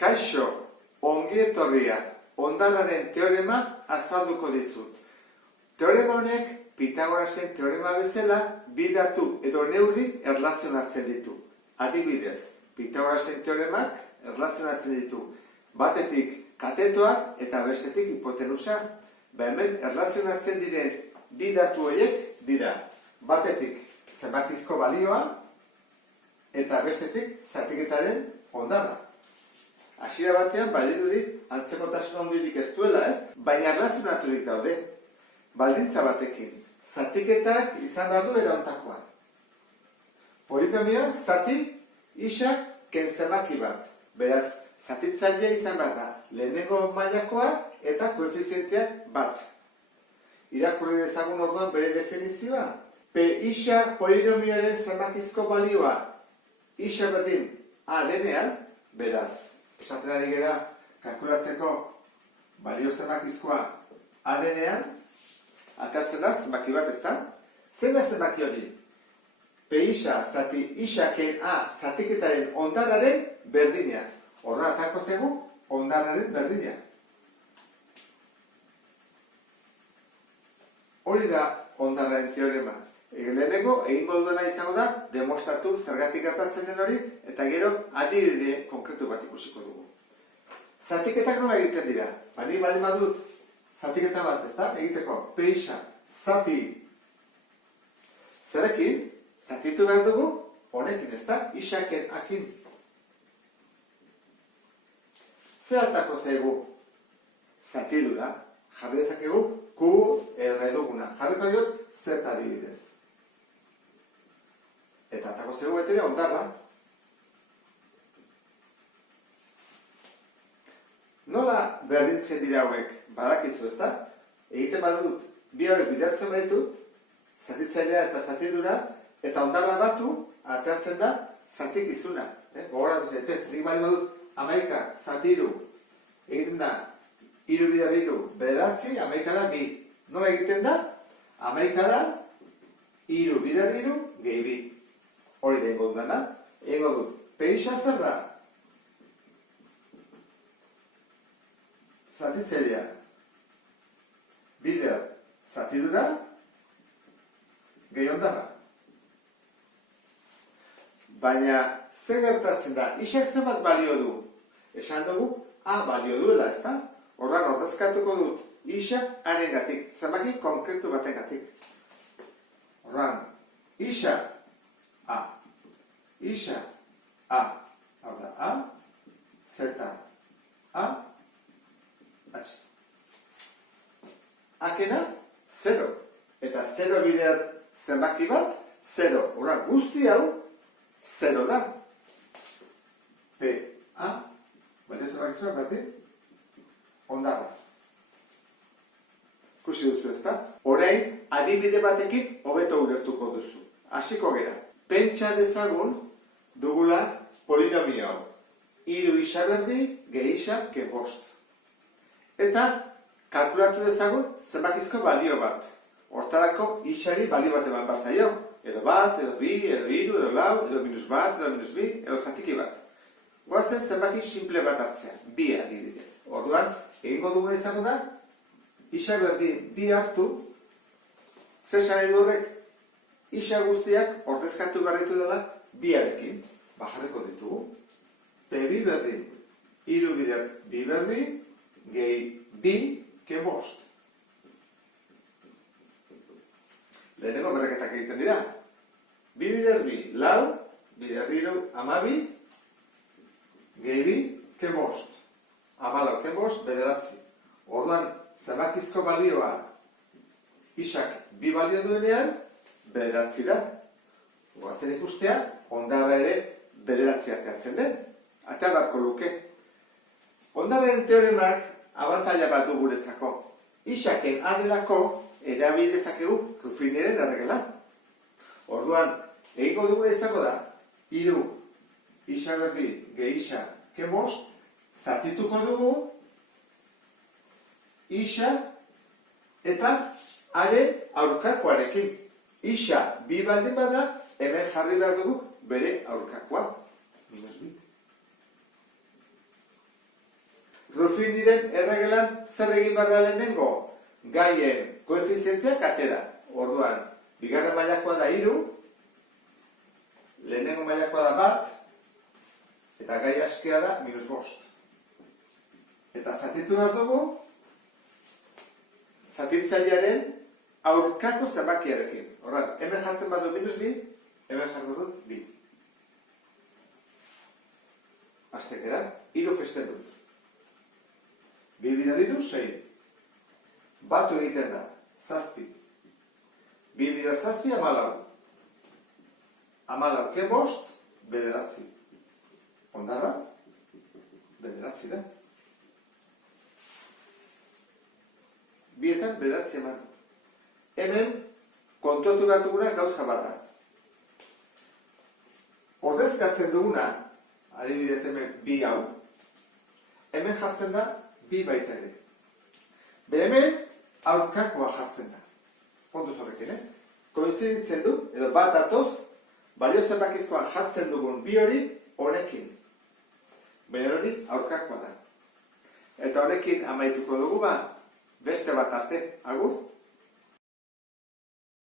Kaixo, ongi etorria, hondarraren teorema azalduko dizut. Teorema honek, Pitagorasen teorema bezala, bi datu edo neurri erlazionatzen ditu. Adibidez, Pitagorasen teoremak erlazionatzen ditu. Batetik katetoak eta bestetik hipotenusa. Hemen erlazionatzen diren bi datu horiek dira. Batetik zenbakizko balioa eta bestetik zatiketaren hondarra. Hasiera batean badirudi antzekotasun handirik ez duela, ez? Baina erlazionaturik daude. Baldintza batekin, zatiketak izan behar du eraontakoa. Polinomioa zati isak ken zenbaki bat. Beraz, zatitzailea izan behar da lehenengo mailakoa eta koefizienteak bat. Irakurri dezagun orduan bere definizioa. P isa polinomioaren zenbakizko balioa. Isa berdin A denean, beraz, esaten ari gera kalkulatzeko balio zenbakizkoa A denean, atatzen da zenbaki bat, ezta? Zein da zenbaki hori? P isa zati isaken A zatiketaren hondarraren berdina. Horra atako zegu hondarraren berdina. Hori da hondarraren teorema. Lehenengo, egingo duena izango da, demostratu zergatik gertatzen den hori, eta gero adibide konkretu bat ikusiko dugu. Zatiketak nola egiten dira? Bani baldin badut zatiketa bat, ezta? Egiteko, P isa, zati. Zerekin, zatitu behar dugu, honekin, ezta? Isaken akin. Zer hartako zaigu? Zatidura. Jarri dezakegu, Q erreduguna. Jarriko diot, Z adibidez. Eta atako zego betere hondarra. Nola berdintzen dira hauek? Badakizu, ezta? Egiten badut, bi hauek bidertzen baditut, zatitzailea eta zatidura, eta hondarra batu, ateratzen da, zatik izuna. Gogoratu zaitez, nik bali badut, 11, zatiru, egiten da, 3 bider 3, bederatzi, 11 bi. Nola egiten da? 11, 3 bider 3, gehi bi. Hori da ingo dudana, ingo dut. P isa zer da? Zatitzailea. Bider, zatidura, gehi hondarra. Baina, zer gertatzen da? Isak zenbat balio du? Esan dugu, A balio duela, ezta? Ordan ordezkatuko dut. Isa arengatik, zenbaki konkretu batengatik. Ordan, isa A. Isa A. Hau da, A. Z. A. H. Akena, 0. Eta 0 bider zenbaki bat, 0. Ordan, guzti hau, 0 da. P. A. Baina zenbakizua bati, hondarra. Ikusi duzu, ezta? Orain, adibide batekin hobeto ulertuko duzu. Hasiko gera. Pentsa dezagun dugula polinomio hau. 3 isa berdi, gehi isa, ke 5. Eta kalkulatu dezagun zenbakizko balio bat. Hortarako isari balio bat eman bazaio. Edo bat, edo bi, edo 3, edo lau, edo minus bat, edo minus bi, edo zatiki bat. Goazen zenbaki simple bat hartzea. Bi adibidez. Orduan, egingo duguna izango da, isa berdi bi hartu, zesan edo horrek, isa guztiak ordezkatu barritu dela biarekin. Bajarriko ditugu. P bi berdin, 3 bider bi berdi, gehi bi, ke 5. Lehenengo berreketak egiten dira. Bi bider bi, lau, bider 3, 12, gehi bi, ke 5. 14, ke 5, bederatzi. Orduan, zenbakizko balioa isak bi balio duenean, bederatzi da. Goazen ikustea, hondarra ere bederatzi ateatzen den. Atea barko luke. Hondarraren teoremak abantaila bat du guretzako. Isaken adelako erabidezakegu Ruffiniren erregela. Orduan, egingo duguna izango da, 3 isa berdi gehi isa ke 5, zatituko dugu isa eta haren aurkakoarekin. Isa bi baldin bada, hemen jarri behar dugu bere aurkakoa. Minus bi. Ruffiniren erregelan zer egin barra lehenengo? Gaien koefizienteak atera. Orduan, bigarren mailakoa da 3, lehenengo mailakoa da 1, eta gai askea da -5. Eta zatitu behar dugu, zatitzailearen aurkako zenbakiarekin. Horren, hemen jartzen badu -2, hemen jartzen dut 2. Aztek edan, 3 festen dut. 2 bidar 3, 6. Batu egiten da, 7. 2 bidar 7, 14. 14 ke 5, 9. Ondarra, 9 da. Bietan 9 eman. Hemen, kontuatu behar duguna gauza bat da. Ordezkatzen duguna, adibidez hemen 2 hau, hemen jartzen da 2 baita ere. Hemen aurkakoa jartzen da. Kontuz horrekin, koinziditzen du, edo bat atoz, balio zenbakizkoan jartzen dugun 2 hori honekin. Baina hori aurkakoa da. Eta honekin amaituko dugu beste bat arte. Agur?